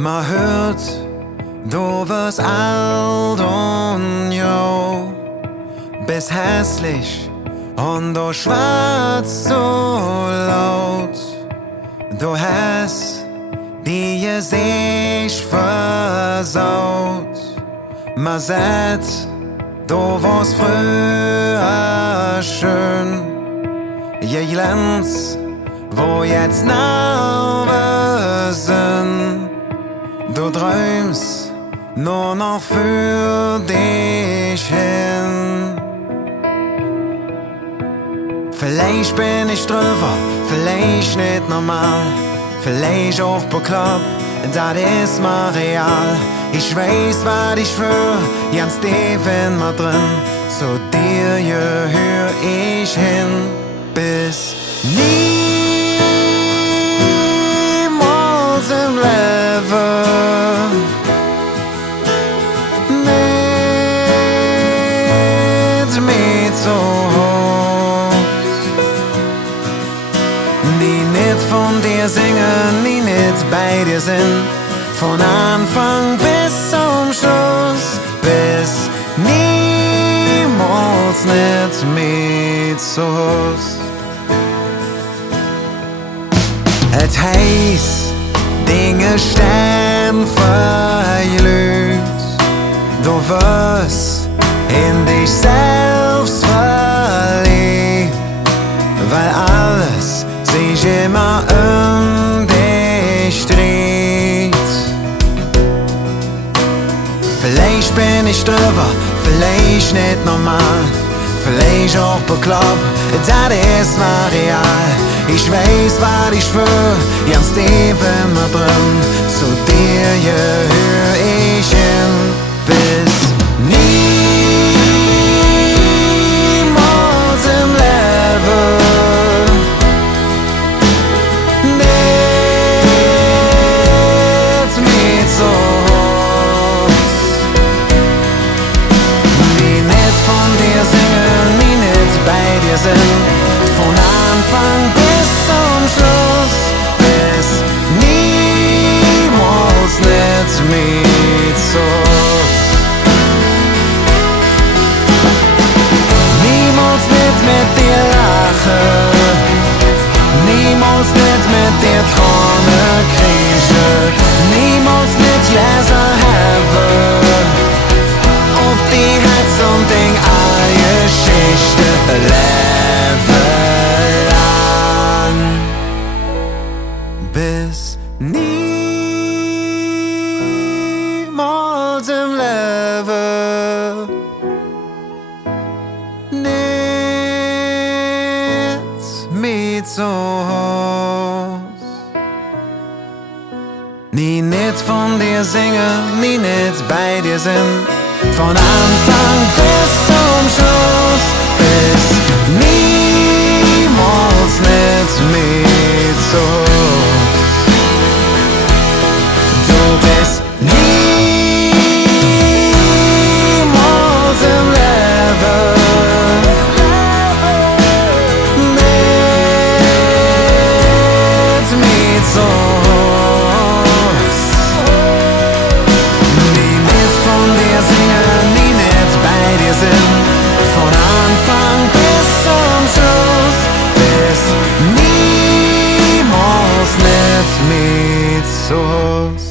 Man hört, du wirst alt und jo, bist hässlich und du schwatzt so laut. Du hast die Gesicht versaut. Man sagt, du warst früher schön. Je glänzt, wo jetzt Narben sind. Du träumst nur noch für dich hin. Vielleicht bin ich drüber, vielleicht nicht normal, vielleicht auch bekloppt, das ist mal real. Ich weiß, was ich für, ganz tief in mir drin, zu dir gehör ich hin, bis niemals im Leben mit mir zu Haus. Nie nicht von dir singen, nie nicht bei dir sind, von Anfang bis zum Schluss, bis niemals nicht mit zu Haus. Es heißt, Dinge stehen verglüht. Du wirst in dich selbst verliebt, weil alles sich immer um dich dreht. Vielleicht bin ich drüber, vielleicht nicht normal, vielleicht auch bekloppt, das ist mal real. Ich weiß, was ich will, ganz tief in mir drin, zu dir gehör ich hin, bis niemals im Leben nicht mit zu Haus. Nie nicht von dir singen, nie nicht bei dir sind, von Anfang bis zum Schluss, bis niemals nicht mit zu Haus. Niemals nicht mit dir lachen, niemals nicht mit dir Träume kriechen, niemals nicht Gläser haben, ob die Herz und Ding alle Geschichte leben lang, bis niemals im Leben nicht mit zu Haus. Nie nicht von dir singen, nie nicht bei dir sind, von Anfang bis zum Schluss, bis niemals nicht mit zu Haus. Du bist niemals im Leben nicht mit zu Haus. Nie nicht von dir singen, nie nicht bei dir sind, von Anfang bis zum Schluss, bis niemals nicht mit zu Haus.